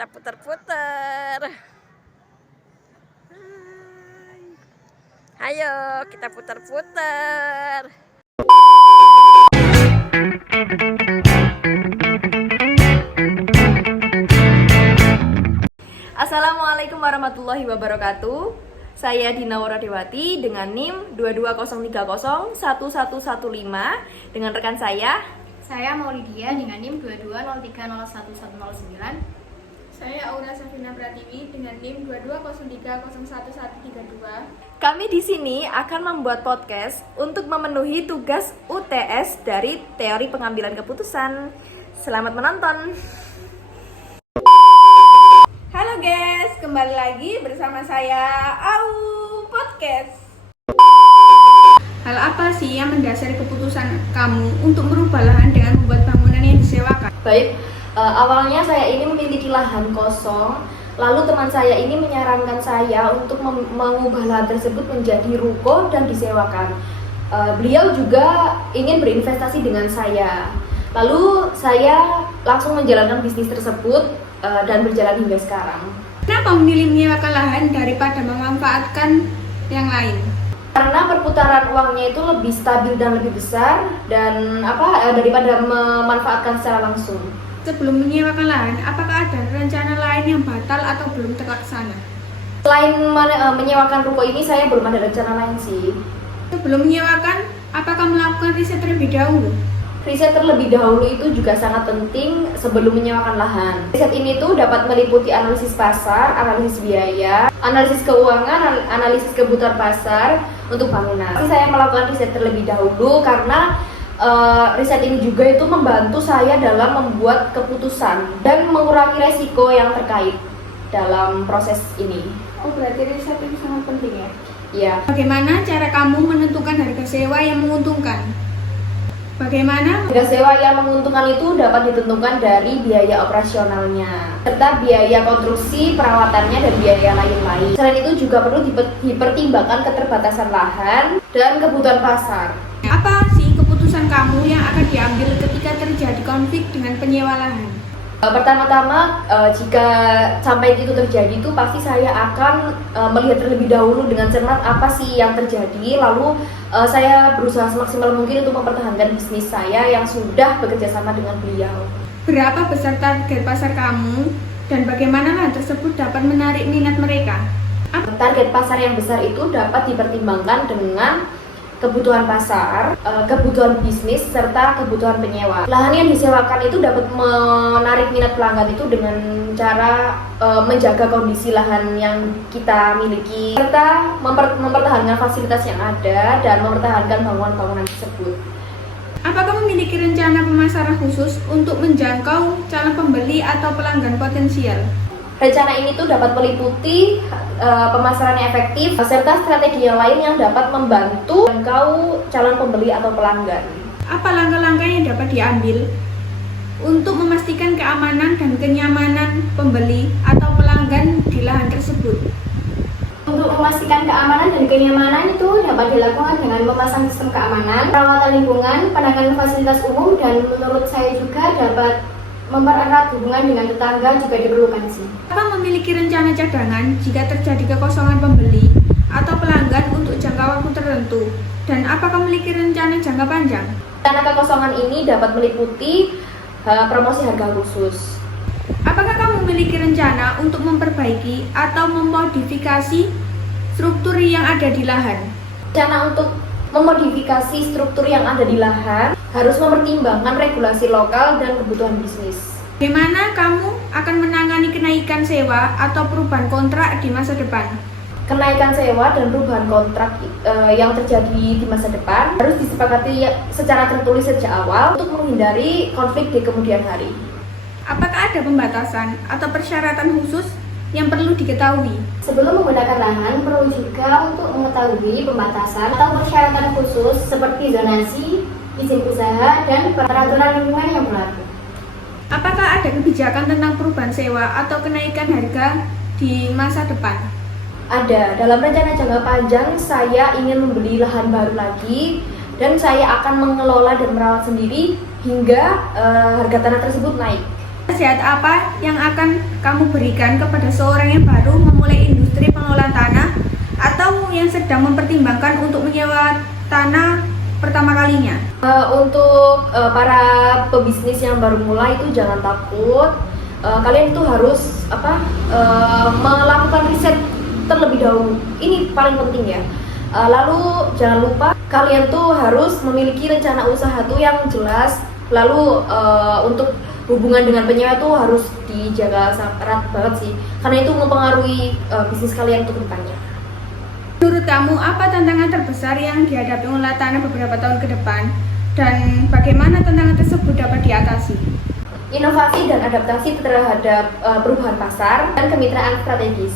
kita putar-putar. Ayo kita putar-putar. Assalamualaikum warahmatullahi wabarakatuh. Saya Dina Waradewati dengan NIM 220301115 dengan rekan saya Maulidia dengan NIM 2203011109. Saya Aura Safina Pratiwi dengan NIM 2203011132. Kami di sini akan membuat podcast untuk memenuhi tugas UTS dari teori pengambilan keputusan. Selamat menonton. Halo guys, kembali lagi bersama saya Au Podcast. Hal apa sih yang mendasari keputusan kamu untuk merubah lahan dengan membuat bangunan yang disewakan? Baik, awalnya saya ini memiliki lahan kosong. Lalu teman saya ini menyarankan saya untuk mengubah lahan tersebut menjadi ruko dan disewakan. Beliau juga ingin berinvestasi dengan saya. Lalu saya langsung menjalankan bisnis tersebut dan berjalan hingga sekarang. Kenapa memilih menyewakan lahan daripada memanfaatkan yang lain? Karena perputaran uangnya itu lebih stabil dan lebih besar dan daripada memanfaatkan secara langsung. Sebelum menyewakan lahan, apakah ada rencana lain yang batal atau belum terlaksana? Selain menyewakan ruko ini, saya belum ada rencana lain sih. Sebelum menyewakan, apakah melakukan riset terlebih dahulu? Riset terlebih dahulu itu juga sangat penting sebelum menyewakan lahan. Riset ini tuh dapat meliputi analisis pasar, analisis biaya, analisis keuangan, analisis kebutuhan pasar untuk bangunan. Saya melakukan riset terlebih dahulu karena riset ini juga itu membantu saya dalam membuat keputusan dan mengurangi resiko yang terkait dalam proses ini. Oh, berarti riset itu sangat penting ya? Iya. Bagaimana cara kamu menentukan harga sewa yang menguntungkan? Bagaimana Harga sewa yang menguntungkan itu dapat ditentukan dari biaya operasionalnya, serta biaya konstruksi, perawatannya, dan biaya lain-lain. Selain itu juga perlu dipertimbangkan keterbatasan lahan dan kebutuhan pasar. apa sih keputusan kamu yang akan diambil ketika terjadi konflik dengan penyewa lahan? Pertama-tama, jika sampai itu terjadi, itu pasti saya akan melihat terlebih dahulu dengan cermat apa sih yang terjadi. Lalu saya berusaha semaksimal mungkin untuk mempertahankan bisnis saya yang sudah bekerja sama dengan beliau. Berapa besar target pasar kamu dan bagaimana lahan tersebut dapat menarik minat mereka? Target pasar yang besar itu dapat dipertimbangkan dengan kebutuhan pasar, kebutuhan bisnis, serta kebutuhan penyewa. Lahan yang disewakan itu dapat menarik minat pelanggan itu dengan cara menjaga kondisi lahan yang kita miliki, serta mempertahankan fasilitas yang ada dan mempertahankan bangunan-bangunan tersebut. Apakah memiliki rencana pemasaran khusus untuk menjangkau calon pembeli atau pelanggan potensial? Rencana ini tuh dapat meliputi pemasaran yang efektif serta strategi yang lain yang dapat membantu menjangkau calon pembeli atau pelanggan. Apa langkah-langkah yang dapat diambil untuk memastikan keamanan dan kenyamanan pembeli atau pelanggan di lahan tersebut? Untuk memastikan keamanan dan kenyamanan itu dapat dilakukan dengan memasang sistem keamanan, perawatan lingkungan, penanganan fasilitas umum, dan menurut saya juga dapat mempererat hubungan dengan tetangga jika diperlukan sih. Apa memiliki rencana cadangan jika terjadi kekosongan pembeli atau pelanggan untuk jangka waktu tertentu? Dan apakah memiliki rencana jangka panjang? Rencana kekosongan ini dapat meliputi promosi harga khusus. Apakah kamu memiliki rencana untuk memperbaiki atau memodifikasi struktur yang ada di lahan? Rencana untuk memodifikasi struktur yang ada di lahan harus mempertimbangkan regulasi lokal dan kebutuhan bisnis. Bagaimana kamu akan menangani kenaikan sewa atau perubahan kontrak di masa depan? Kenaikan sewa dan perubahan kontrak yang terjadi di masa depan harus disepakati secara tertulis sejak awal untuk menghindari konflik di kemudian hari. Apakah ada pembatasan atau persyaratan khusus yang perlu diketahui? Sebelum menggunakan lahan, perlu juga untuk mengetahui pembatasan atau persyaratan khusus seperti zonasi, izin usaha, dan peraturan lingkungan yang berlaku. Apakah ada kebijakan tentang perubahan sewa atau kenaikan harga di masa depan? Ada. Dalam rencana jangka panjang, saya ingin membeli lahan baru lagi dan saya akan mengelola dan merawat sendiri hingga harga tanah tersebut naik. Nasihat apa yang akan kamu berikan kepada seorang yang baru memulai industri pengelolaan tanah atau yang sedang mempertimbangkan untuk menyewa tanah pertama kalinya? Untuk para pebisnis yang baru mulai itu jangan takut. Kalian itu harus melakukan riset terlebih dahulu. Ini paling penting ya. Lalu jangan lupa kalian tuh harus memiliki rencana usaha tuh yang jelas. Lalu untuk hubungan dengan penyewa tuh harus dijaga erat banget sih, karena itu mempengaruhi bisnis kalian untuk depannya. Menurut kamu, apa tantangan terbesar yang dihadapi pengelola tanah beberapa tahun ke depan dan bagaimana tantangan tersebut dapat diatasi? Inovasi dan adaptasi terhadap perubahan pasar dan kemitraan strategis.